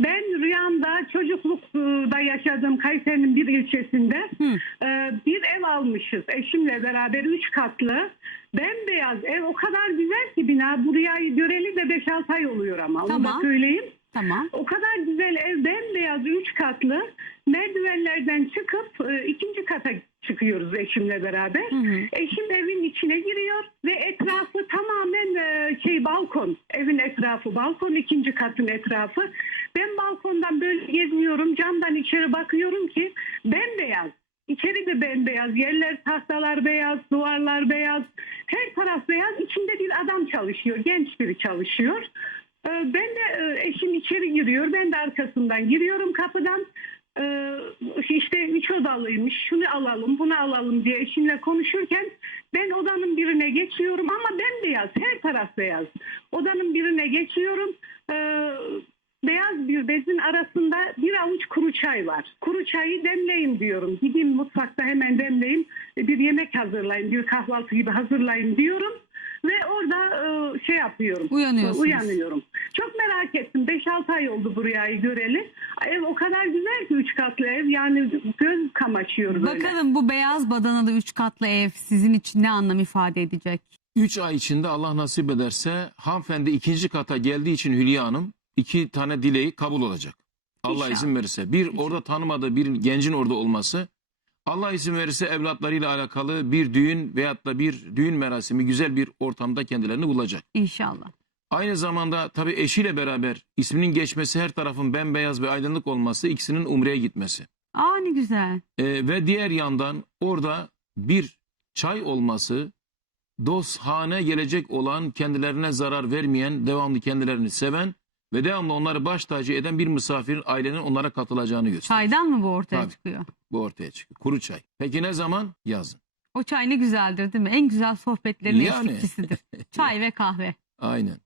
Ben rüyamda çocuklukta yaşadığım Kayseri'nin bir ilçesinde Hı. e, bir ev almışız eşimle beraber üç katlı. Bembeyaz ev o kadar güzel ki bina buraya göreli de 5-6 ay oluyor ama onu da söyleyeyim. Tamam. O kadar güzel ev bembeyaz üç katlı merdivenlerden çıkıp e, ikinci kata çıkıyoruz eşimle beraber. Hı hı. Eşim evin içine giriyor ve etrafı tamamen e, şey balkon. Evin etrafı balkon ikinci katın etrafı. Ben balkondan böyle geziyorum camdan içeri bakıyorum ki bembeyaz. İçeri de bembeyaz. Yerler tahtalar beyaz, duvarlar beyaz. Her taraf beyaz. İçinde bir adam çalışıyor. Genç biri çalışıyor. Ee, Ben de e, eşim içeri giriyor. Ben de arkasından giriyorum kapıdan. Ee, işte üç odalıymış. Şunu alalım, bunu alalım diye eşimle konuşurken ben odanın birine geçiyorum ama bembeyaz. Her taraf beyaz. Odanın birine geçiyorum. Ee, beyaz bir bezin arasında bir avuç kuru çay var. Kuru çayı demleyin diyorum. Gideyim mutfakta hemen demleyin. Bir yemek hazırlayın, bir kahvaltı gibi hazırlayın diyorum. Ve orada e, şey yapıyorum. Uyanıyorsunuz. Uyanıyorum. Çok merak ettim. 5-6 ay oldu bu rüyayı göreli. Ev o kadar güzel ki üç katlı ev. Yani göz kamaşıyor böyle. Bakalım bu beyaz badanalı üç katlı ev sizin için ne anlam ifade edecek? 3 ay içinde Allah nasip ederse hanımefendi ikinci kata geldiği için Hülya Hanım iki tane dileği kabul olacak. Allah İnşallah. izin verirse. Bir orada tanımadığı bir gencin orada olması. Allah izin verirse evlatlarıyla alakalı bir düğün veyahut da bir düğün merasimi güzel bir ortamda kendilerini bulacak. İnşallah. Aynı zamanda tabii eşiyle beraber isminin geçmesi her tarafın bembeyaz ve aydınlık olması ikisinin umreye gitmesi. Aa ne güzel. Ee, ve diğer yandan orada bir çay olması dosthane gelecek olan kendilerine zarar vermeyen devamlı kendilerini seven ve devamlı onları baş tacı eden bir misafirin ailenin onlara katılacağını gösteriyor. Çaydan mı bu ortaya Tabii. çıkıyor? Bu ortaya çıkıyor. Kuru çay. Peki ne zaman? Yazın. O çay ne güzeldir değil mi? En güzel sohbetlerin Yani. eşlikçisidir. Çay ve kahve. Aynen.